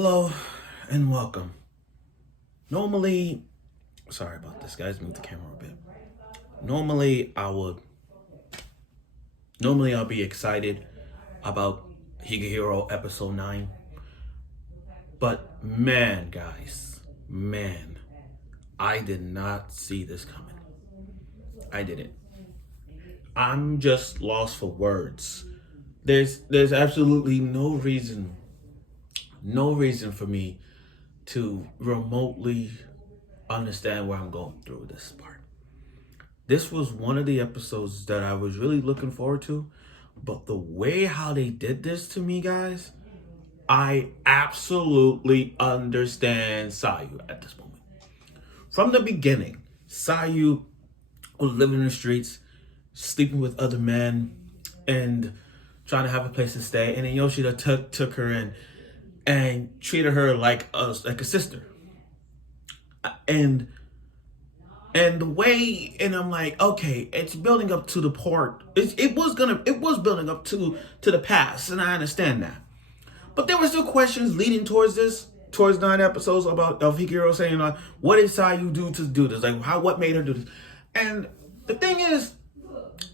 Hello and welcome. Normally, sorry about this, guys. Move the camera a bit. Normally, I'll be excited about Higehiro episode 9, but man, guys, man, I did not see this coming. I didn't. I'm just lost for words. There's absolutely no reason for me to remotely understand where I'm going through this part. This was one of the episodes that I was really looking forward to, but the way how they did this to me, guys, I absolutely understand Sayu at this moment. From the beginning, Sayu was living in the streets, sleeping with other men, and trying to have a place to stay. And then Yoshida took her in and treated her like a sister. And the way, and I'm like, okay, it's building up to the part. It was building up to the past, and I understand that. But there were still questions leading towards 9 episodes of Higehiro saying, like, what did Sayu do to do this? Like, what made her do this? And the thing is,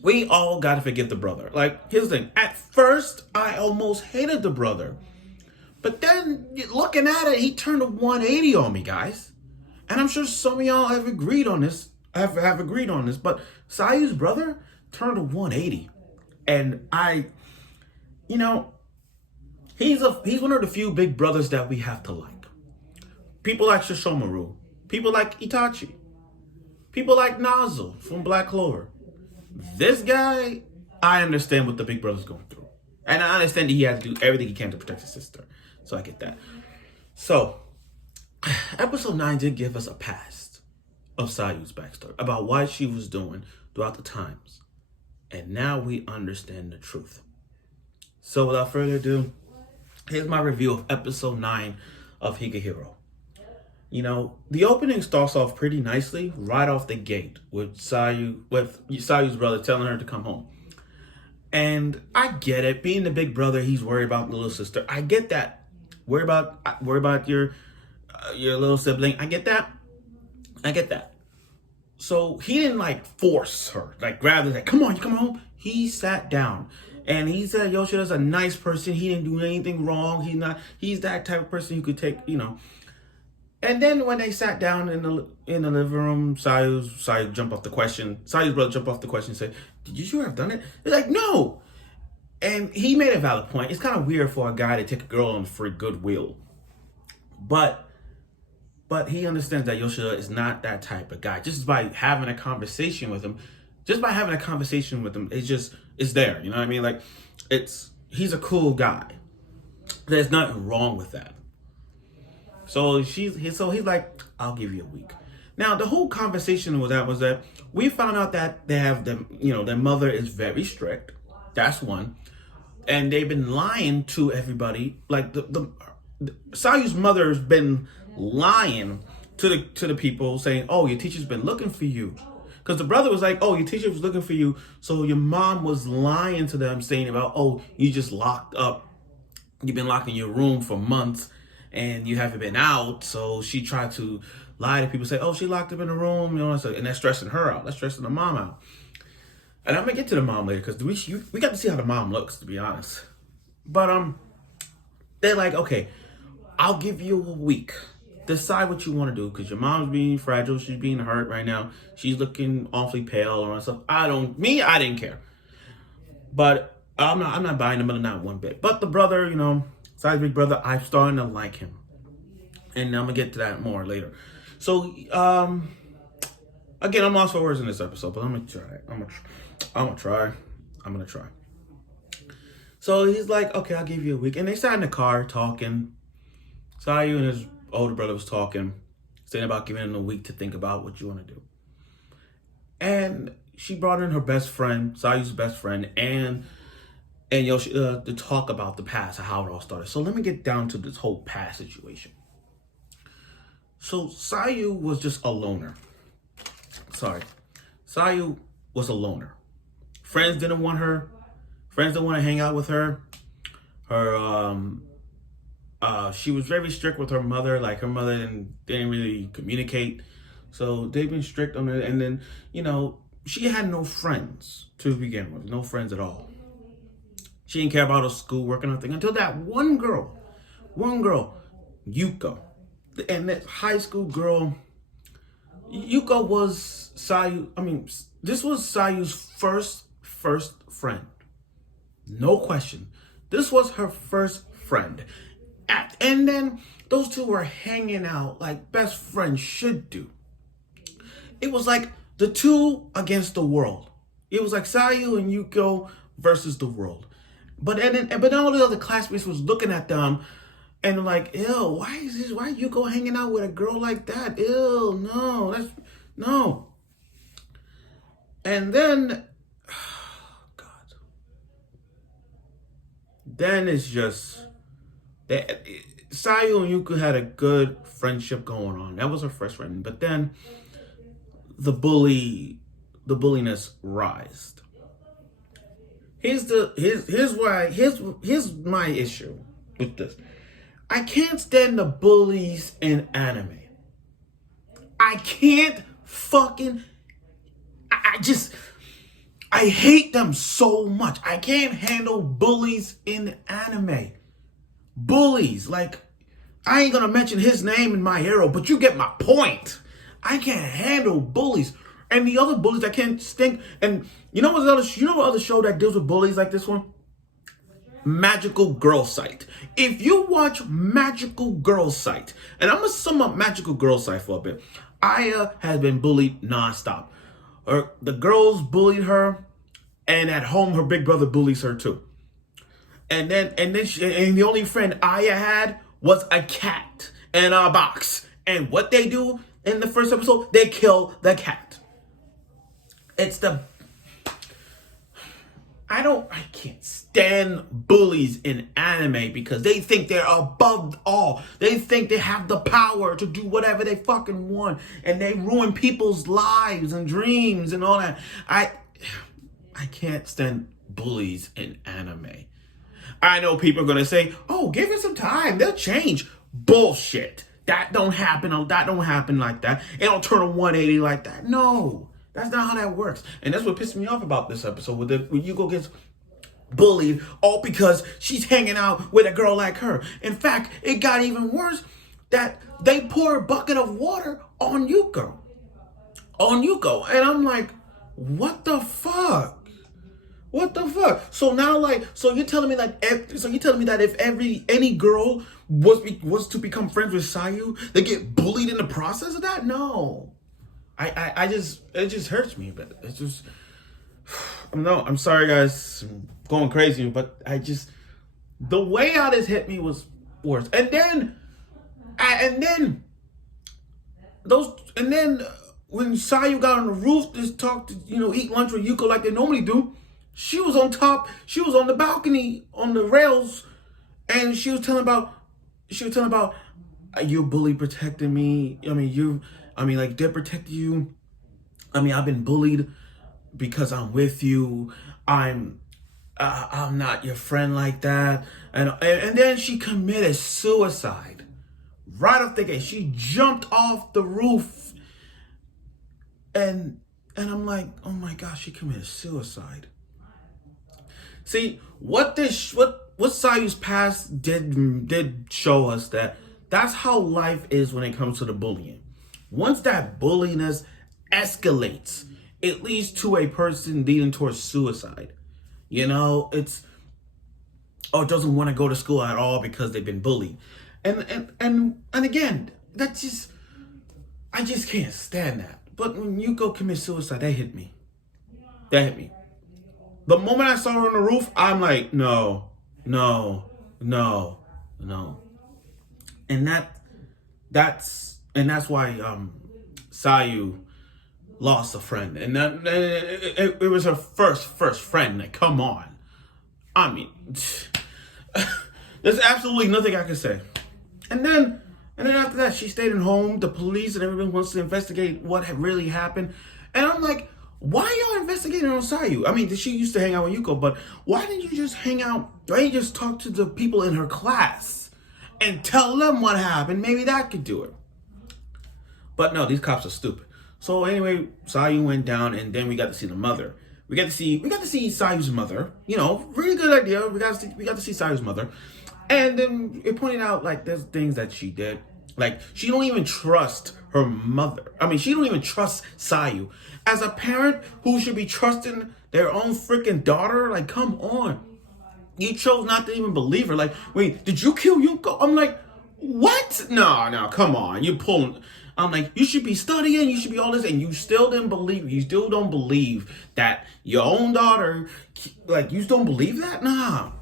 we all got to forgive the brother. Like, here's the thing. At first, I almost hated the brother. But then, looking at it, he turned a 180 on me, guys. And I'm sure some of y'all have agreed on this. Have agreed on this. But Sayu's brother turned a 180. And he's one of the few big brothers that we have to like. People like Shishomaru. People like Itachi. People like Nazo from Black Clover. This guy, I understand what the big brother's going through. And I understand that he has to do everything he can to protect his sister. So I get that. So, episode 9 did give us a past of Sayu's backstory about what she was doing throughout the times. And now we understand the truth. So without further ado, here's my review of episode 9 of Higehiro. The opening starts off pretty nicely right off the gate with Sayu's brother telling her to come home. And I get it. Being the big brother, he's worried about the little sister. I get that. Worry about your little sibling. I get that. So he didn't force her, grab her, come on, you come home. He sat down and he said Yoshida's a nice person. He didn't do anything wrong. He's that type of person you could take, And then when they sat down in the living room, Sayu's brother jumped off the question and said, "Did you have done it?" They're like, "No." And he made a valid point. It's kind of weird for a guy to take a girl on for goodwill. But he understands that Yoshida is not that type of guy. Just by having a conversation with him, it's there. You know what I mean? He's a cool guy. There's nothing wrong with that. So he's like, I'll give you a week. Now the whole conversation was that we found out that they have them, their mother is very strict. That's one. And they've been lying to everybody. Like the Sayu's mother has been lying to the people, saying, "Oh, your teacher's been looking for you." Because the brother was like, "Oh, your teacher was looking for you." So your mom was lying to them, saying about, "Oh, you just locked up. You've been locked in your room for months, and you haven't been out." So she tried to lie to people, say, "Oh, she locked up in the room," and that's stressing her out. That's stressing the mom out. And I'm gonna get to the mom later because we got to see how the mom looks, to be honest. But they're like, "Okay, I'll give you a week. Decide what you want to do because your mom's being fragile. She's being hurt right now. She's looking awfully pale and stuff." I didn't care. But I'm not buying them, not one bit. But the brother, Sayu's big brother, I'm starting to like him, and I'm gonna get to that more later. So again, I'm lost for words in this episode, but I'm gonna try. So he's like, "Okay, I'll give you a week." And they sat in the car talking. Sayu and his older brother was talking, saying about giving him a week to think about what you want to do. And she brought in her best friend, Sayu's best friend, and Yoshida to talk about the past, how it all started. So let me get down to this whole past situation. So Sayu was just a loner. Sayu was a loner. Friends didn't want her. Friends didn't want to hang out with her. she was very strict with her mother. Like her mother didn't really communicate. So they've been strict on her. And then, she had no friends to begin with. No friends at all. She didn't care about her schoolwork or nothing until that one girl, Yuko. And that high school girl, Yuko was this was Sayu's first friend. No question. This was her first friend. And then those two were hanging out like best friends should do. It was like the two against the world. It was like Sayu and Yuko versus the world. But then all the other classmates was looking at them and like, ew, why Yuko hanging out with a girl like that? Ew, no. And then, God. Then it's just that Sayu and Yuko had a good friendship going on. That was her first friend. But then the bulliness rised. Here's my issue with this. I can't stand the bullies in anime. I can't I hate them so much. I can't handle bullies in anime. Bullies, like, I ain't gonna mention his name in My Hero, but you get my point. I can't handle bullies. And the other bullies I can't stink. And you know what other show that deals with bullies like this one? Magical Girl Sight. If you watch Magical Girl Sight, and I'm gonna sum up Magical Girl Sight for a bit. Aya has been bullied nonstop. The girls bullied her, and at home her big brother bullies her too. And the only friend Aya had was a cat in a box. And what they do in the first episode, they kill the cat. I can't stand bullies in anime because they think they're above all. They think they have the power to do whatever they fucking want. And they ruin people's lives and dreams and all that. I can't stand bullies in anime. I know people are going to say, oh, give it some time. They'll change. Bullshit. That don't happen like that. It don't turn a 180 like that. No. That's not how that works. And that's what pissed me off about this episode when Yuko gets bullied all because she's hanging out with a girl like her. In fact, it got even worse that they pour a bucket of water on Yuko. And I'm like, what the fuck? What the fuck? So now, so you're telling me that if any girl was to become friends with Sayu, they get bullied in the process of that? No. It just hurts me, but it's just, I'm sorry guys, I'm going crazy, but the way how this hit me was worse. And then when Sayu got on the roof to talk to, eat lunch with Yuko like they normally do, she was on top, she was on the balcony, on the rails, and she was telling about, your bully protecting me. They protect you. I've been bullied because I'm with you. I'm not your friend like that. And then she committed suicide. Right off the gate. She jumped off the roof. And I'm like, oh my gosh, she committed suicide. See, what Sayu's past did show us that's how life is when it comes to the bullying. Once that bulliness escalates, it leads to a person leading towards suicide. It doesn't want to go to school at all because they've been bullied. And again, I just can't stand that. But when Yuko commits suicide, that hit me. The moment I saw her on the roof, I'm like, no. And that's why Sayu lost a friend, and it was her first friend. Like, come on, there's absolutely nothing I can say. And then after that, she stayed at home. The police and everyone wants to investigate what had really happened, and I'm like, why y'all investigating on Sayu? She used to hang out with Yuko, but why didn't you just hang out? Why didn't you just talk to the people in her class? and tell them what happened. Maybe that could do it. But no, these cops are stupid. So anyway, Sayu went down, and then we got to see the mother. We got to see Sayu's mother. You know, really good idea. We got to see Sayu's mother, and then it pointed out like there's things that she did. Like she don't even trust her mother. I mean, she don't even trust Sayu. As a parent who should be trusting their own freaking daughter, like come on. You chose not to even believe her. Like, wait, did you kill Yuko? I'm like, what? No, come on. You're pulling. I'm like, you should be studying, you should be all this, and you still didn't believe, you still don't believe that your own daughter, like, you don't believe that? Nah,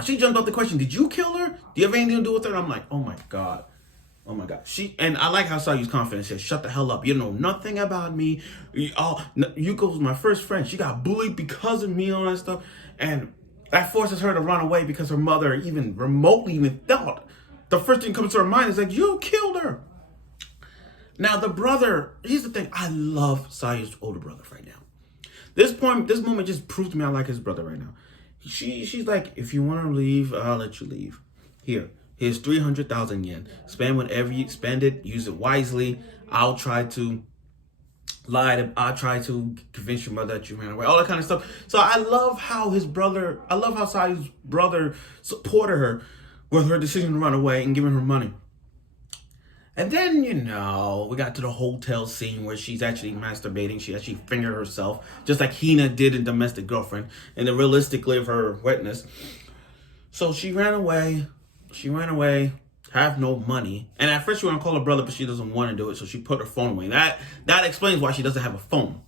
she jumped up the question, did you kill her? Do you have anything to do with her? I'm like, oh my God. And I like how Sayu's confidence says, shut the hell up. You know nothing about me. Yuko was my first friend. She got bullied because of me and all that stuff. And that forces her to run away because her mother even remotely even thought. The first thing comes to her mind is like, you killed her. Now the brother, here's the thing. I love Sayu's older brother right now. This moment just proves to me I like his brother right now. She's like, if you want to leave, I'll let you leave. Here's 300,000 yen. Spend whatever you spend it. Use it wisely. I'll try to convince your mother that you ran away. All that kind of stuff. So I love how Sayu's brother supported her with her decision to run away and giving her money. And then, we got to the hotel scene where she's actually masturbating. She actually fingered herself, just like Hina did in Domestic Girlfriend, and the realistically of her witness. So she ran away, have no money. And at first she want to call her brother, but she doesn't want to do it, so she put her phone away. That explains why she doesn't have a phone.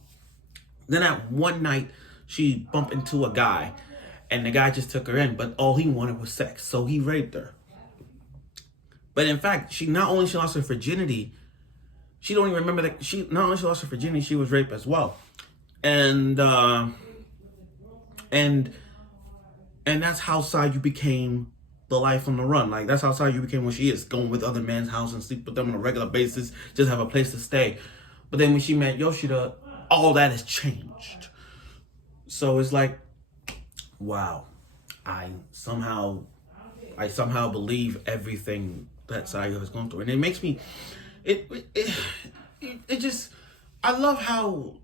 Then at one night, she bumped into a guy, and the guy just took her in, but all he wanted was sex, so he raped her. But in fact, she lost her virginity. She don't even remember that she lost her virginity, she was raped as well. And that's how Sayu became the life on the run. Like that's how Sayu became what she is, going with other men's house and sleep with them on a regular basis, just have a place to stay. But then when she met Yoshida, all that has changed. So it's like, wow, I somehow believe everything that Sayu has gone through, and it makes me, it just, I love how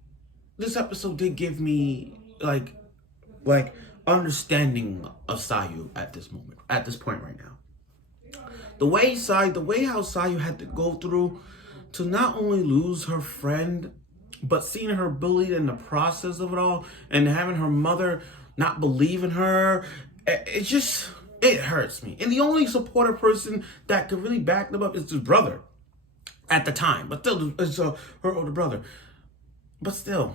this episode did give me like understanding of Sayu at this point right now. The way how Sayu had to go through to not only lose her friend, but seeing her bullied in the process of it all, and having her mother not believe in her, it hurts me. And the only supportive person that could really back them up is his brother at the time. But still, it's her older brother. But still,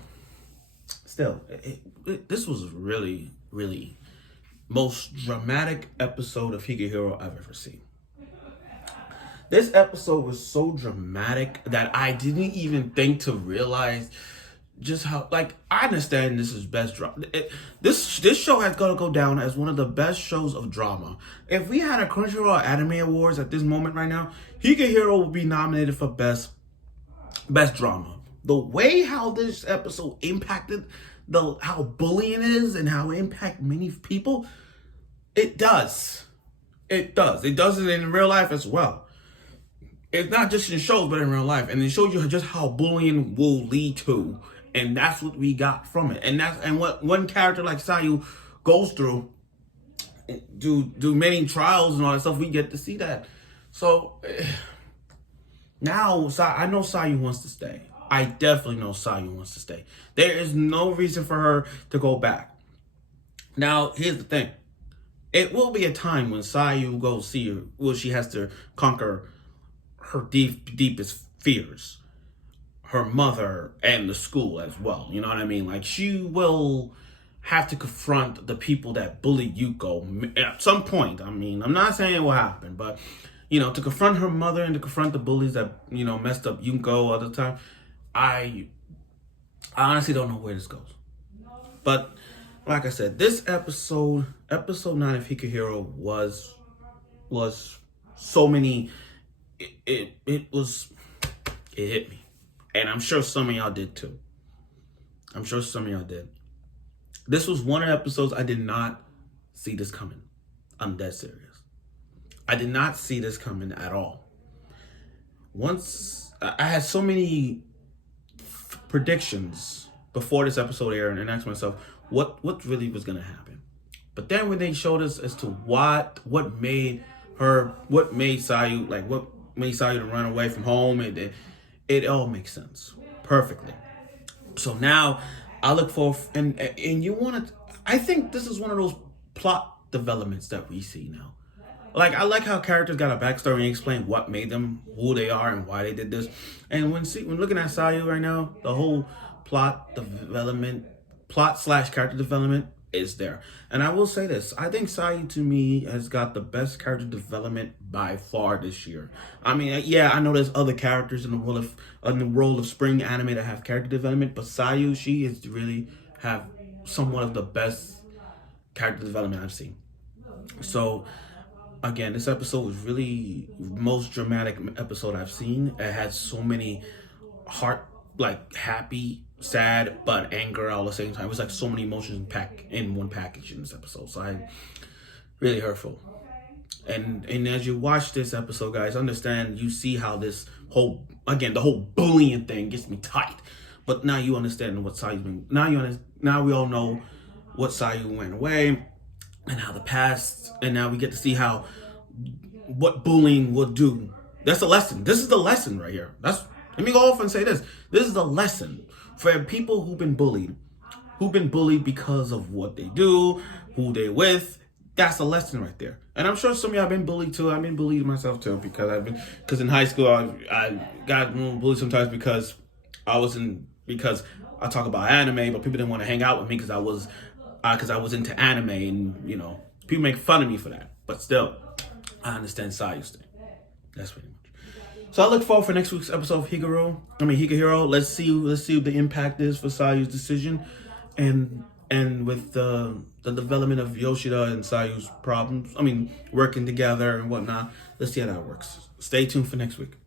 this was really, really most dramatic episode of Higehiro I've ever seen. This episode was so dramatic that I didn't even think to realize just how, like, I understand this is best drama. This show has got to go down as one of the best shows of drama. If we had a Crunchyroll Anime Awards at this moment right now, Higehiro would be nominated for best drama. The way how this episode impacted how bullying is and how it impacts many people, it does. It does it in real life as well. It's not just in shows, but in real life. And it shows you just how bullying will lead to. And that's what we got from it. And what one character like Sayu goes through, do many trials and all that stuff, we get to see that. So now I know Sayu wants to stay. I definitely know Sayu wants to stay. There is no reason for her to go back. Now, here's the thing. It will be a time when Sayu goes see her. Well, she has to conquer her deepest fears. Her mother and the school as well. You know what I mean? Like, she will have to confront the people that bullied Yuko at some point. I mean, I'm not saying it will happen, but, to confront her mother and to confront the bullies that, messed up Yuko at the time, I honestly don't know where this goes. But, like I said, this episode 9 of Higehiro was so many, it hit me. And I'm sure some of y'all did too. This was one of the episodes I did not see this coming. I'm dead serious. I did not see this coming at all. Once I had so many predictions before this episode aired and asked myself what really was gonna happen. But then when they showed us as to what made Sayu to run away from home, it all makes sense perfectly. So now I look for and you want to. I think this is one of those plot developments that we see now. Like I like how characters got a backstory and explain what made them who they are and why they did this. And when looking at Sayu right now, the whole plot slash character development is there. And I will say this: I think Sayu to me has got the best character development by far this year. I mean, yeah, I know there's other characters in the world of spring anime that have character development, but Sayu, she is really have somewhat of the best character development I've seen. So again, this episode was really most dramatic episode I've seen. It had so many happy, sad, but anger all at the same time. It was like so many emotions packed in one package in this episode. So I really hurtful. And as you watch this episode, guys, understand, you see how this the whole bullying thing gets me tight. But now you understand what Sayu's been. Now we all know what Sayu went away and how the past, and now we get to see what bullying will do. That's a lesson. This is the lesson right here. Let me go off and say this. This is the lesson for people who've been bullied because of what they do, who they're with. That's a lesson right there. And I'm sure some of y'all have been bullied too. I've been bullied myself too because in high school I got bullied sometimes because because I talk about anime, but people didn't want to hang out with me because I was into anime, and people make fun of me for that. But still, I understand Sayu's thing. That's pretty much. So I look forward for next week's episode of Higehiro. Let's see what the impact is for Sayu's decision, and with the development of Yoshida and Sayu's problems. Working together and whatnot. Let's see how that works. Stay tuned for next week.